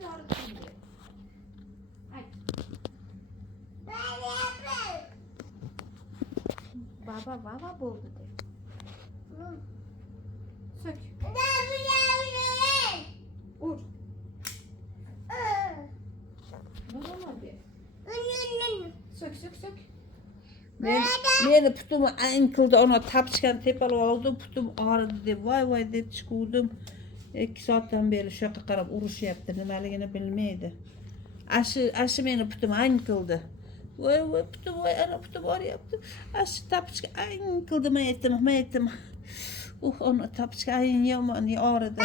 de ağrıttım diye. Ay. Baba buldu de. Sök. Vur. Baba de. Sök. Meni putumu ankıldı ona tapışkan tepeli oldu. Putum ağrıdı de. Vay de çıkıyordum. 2 saatten beri şaka qarab uruş yaptı. Nimaligini bilmeydi. Aşı meni putum ankıldı. Vay putum ana putum ağrıyaptı. Aşı tapışkan ankıldı mayettim. Onu tapışkan yaman ağrıdı.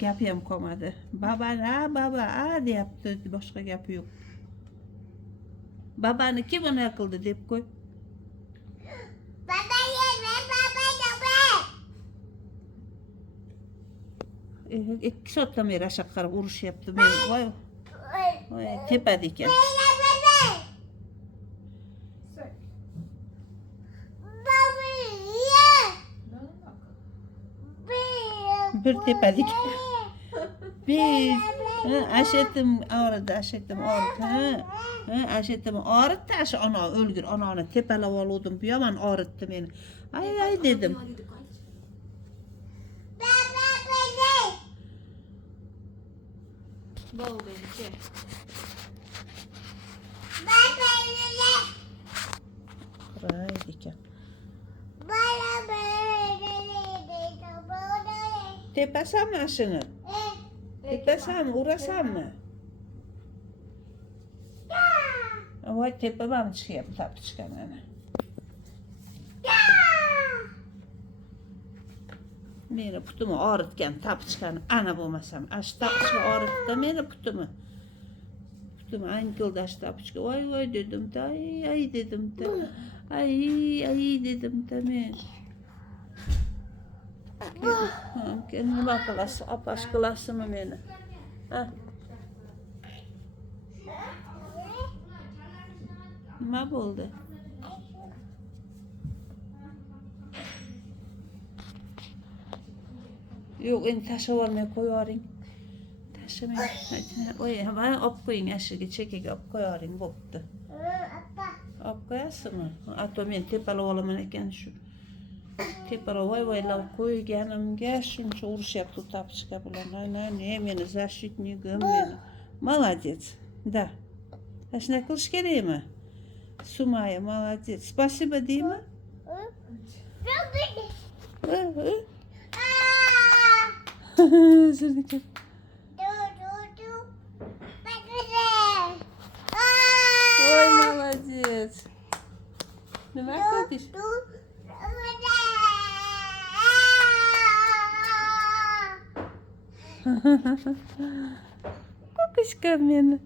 Gapiyam koymadı. Baba deyaptı. Başka gapı yok. Babanı kim ona kıldı deyip koy. İki saatten beri aşağı qarab uruş yaptı. Vay tepedeyken. Sök. Bir tepedik. Bir aşetim ağrıdı. Aşetim ağrıttı. Aşı ana ölgür. Ana tepele oludum. Bir yaman ağrıttı beni. Ay dedim. Bol beni. Ay diken. Tepesem mi aşını? Tepesem mi? Uğrasam mı? Vay tepemem çıkayım tabi çıkan ana. Meni putumu ağrıtken tabi çıkan ana bulmasam. Aş tabi çıkan ağrıttı da meni putumu. Putumu ankıldı aş tabi çıkan. Vay dedim de ay dedim de. Ay dedim de men. Kendine bakılası, apaşkılası mı beni? Ne oldu? Yok, en taşı varmaya koyarım. Taşı mı? Oy, bana op koyun aşığı çekik op koyarım, boktu. Op koyasın mı? Ato men tepeli oğlumun eken şu. Tepeli vay lav koyu genim geçin şu uruş yaptı tapışka bilen. Ne meni zaşitni gömmeni. Молодец. Да. Aşına kılış gereği mi? Sumaya молодец. Спасибо değil mi? Zırnıkım. Oy молодец. Ne var kardeş? Kokuşka beni.